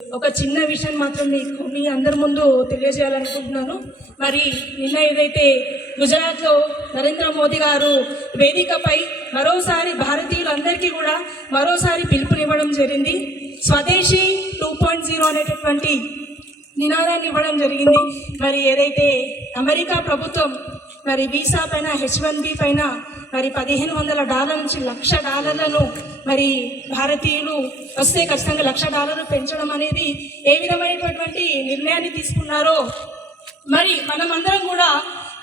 ఒక చిన్న విషయం మాత్రం మీకు మీ అందరి ముందు తెలియజేయాలనుకుంటున్నాను. మరి నిన్న ఏదైతే గుజరాత్లో నరేంద్ర మోదీ గారు వేదికపై మరోసారి భారతీయులందరికీ కూడా మరోసారి పిలుపునివ్వడం జరిగింది. స్వదేశీ టూ పాయింట్ జీరో అనేటటువంటి నినాదాన్ని ఇవ్వడం జరిగింది. మరి ఏదైతే అమెరికా ప్రభుత్వం మరి వీసా పైన హెచ్ వన్ బి పైన మరి పదిహేను వందల డాలర్ నుంచి లక్ష డాలర్లను మరి భారతీయులు వస్తే ఖచ్చితంగా లక్ష డాలర్లు పెంచడం అనేది ఏ విధమైనటువంటి నిర్ణయాన్ని తీసుకున్నారో మరి మనమందరం కూడా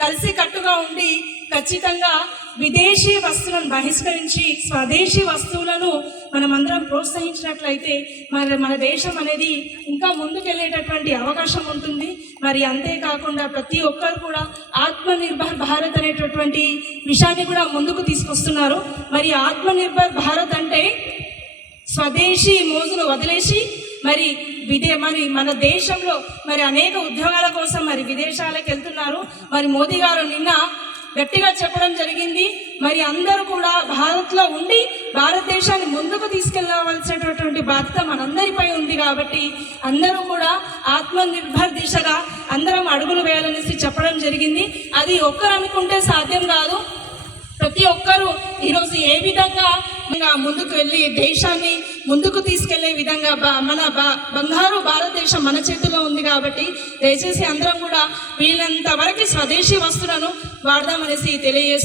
కలిసి కట్టుగా ఉండి ఖచ్చితంగా విదేశీ వస్తువులను బహిష్కరించి స్వదేశీ వస్తువులను మనమందరం ప్రోత్సహించినట్లయితే మన మన దేశం అనేది ఇంకా ముందుకెళ్ళేటటువంటి అవకాశం ఉంటుంది. మరి అంతేకాకుండా ప్రతి ఒక్కరు కూడా ఆత్మనిర్భ భారత్ అనేటటువంటి విషయాన్ని కూడా ముందుకు తీసుకొస్తున్నారు. మరి ఆత్మనిర్భర్ భారత్ అంటే స్వదేశీ మోజును వదిలేసి మరి విదే మరి మన దేశంలో మరి అనేక ఉద్యోగాల కోసం మరి విదేశాలకు వెళ్తున్నారు. మరి మోదీ గారు నిన్న గట్టిగా చెప్పడం జరిగింది. మరి అందరూ కూడా భారత్లో ఉండి భారతదేశాన్ని ముందుకు తీసుకెళ్ళవలసినటువంటి బాధ్యత మనందరిపై ఉంది కాబట్టి అందరూ కూడా ఆత్మనిర్భర్ అడుగులు వేయాలనేసి చెప్పడం జరిగింది. అది ఒక్కరు అనుకుంటే సాధ్యం కాదు. ప్రతి ఒక్కరూ ఈరోజు ఏ విధంగా ఇంకా ముందుకు వెళ్ళి దేశాన్ని ముందుకు తీసుకెళ్ళే విధంగా మన బంగారు భారతదేశం మన చేతిలో ఉంది కాబట్టి దయచేసి అందరం కూడా వీళ్ళంత వరకు స్వదేశీ వస్తువులను వాడదామనేసి తెలియజేస్తుంది